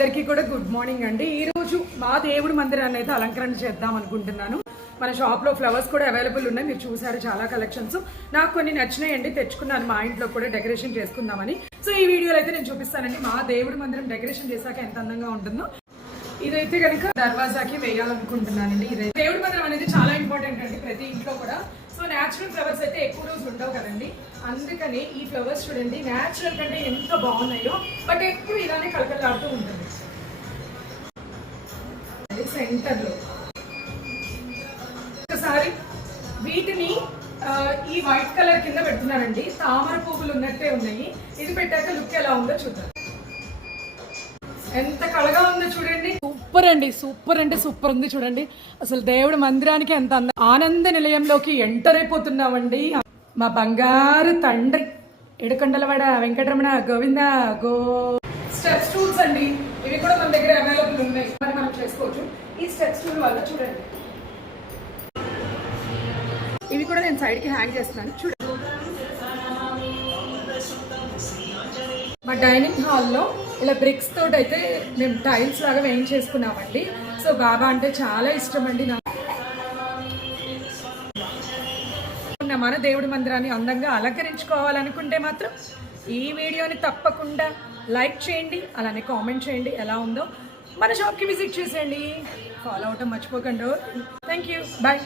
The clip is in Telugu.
అందరికీ కూడా గుడ్ మార్నింగ్ అండి. ఈ రోజు మా దేవుడి మందిరాన్ని అయితే అలంకరణ చేద్దాం అనుకుంటున్నాను. మన షాప్ లో ఫ్లవర్స్ కూడా అవైలబుల్ ఉన్నాయి, మీరు చూసారు చాలా కలెక్షన్స్. నాకు కొన్ని నచ్చినాయండి, తెచ్చుకున్నాను మా ఇంట్లో కూడా డెకరేషన్ చేసుకుందామని. సో ఈ వీడియోలో అయితే నేను చూపిస్తానండి మా దేవుడి మందిరం డెకరేషన్ చేశాక ఎంత అందంగా ఉంటుందో. ఇదైతే కనుక దర్వాజాకి వేయాలనుకుంటున్నానండి. ఇదైతే దేవుడి మందిరం అనేది చాలా ఇంపార్టెంట్ అండి ప్రతి ఇంట్లో కూడా. సో న్యాచురల్ ఫ్లవర్స్ అయితే ఎక్కువ రోజులు ఉండవు కదండి, అందుకని ఈ ఫ్లవర్స్ చూడండి న్యాచురల్ కంటే ఎంత బాగున్నాయో, బట్ ఎక్కువ ఇలానే కలకలాడుతూ ఉంటుంది. సెంటర్ లో ఒకసారి వీటిని ఈ వైట్ కలర్ కింద పెడుతున్నానండి. తామర పువ్వులు ఉన్నట్టే ఉన్నాయి. ఇది పెట్టాక లుక్ ఎలా ఉందో చూద్దాం. ఎంత కళగా ఉందో చూడండి. సూపర్ అండి, సూపర్ అంటే సూపర్ ఉంది చూడండి. అసలు దేవుడి మందిరానికి ఎంత ఆనంద నిలయంలోకి ఎంటర్ అయిపోతున్నామండి. మా బంగారు తండ్రి ఏడుకొండలవాడ Venkataramana Govinda go. Step stools అండి, ఇవి కూడా మన దగ్గర అవైలబుల్ ఉన్నాయి, మరి మనం చేసుకోవచ్చు. ఈ స్టెప్ స్టూల్ వల్ల చూడండి, ఇవి కూడా నేను సైడ్ కి హ్యాంగ్ చేస్తున్నాను చూడండి. మా డైనింగ్ హాల్లో ఇలా బ్రిక్స్ తోటి అయితే మేము టైల్స్ లాగా వేయించేసుకున్నామండి. సో బాబా అంటే చాలా ఇష్టం అండి. మన దేవుడి మందిరాన్ని అందంగా అలంకరించుకోవాలనుకుంటే మాత్రం ఈ వీడియోని తప్పకుండా లైక్ చేయండి, అలానే కామెంట్ చేయండి ఎలా ఉందో. మన షాప్కి విజిట్ చేసేయండి, ఫాలో అవటం మర్చిపోకండి. Thank you, bye.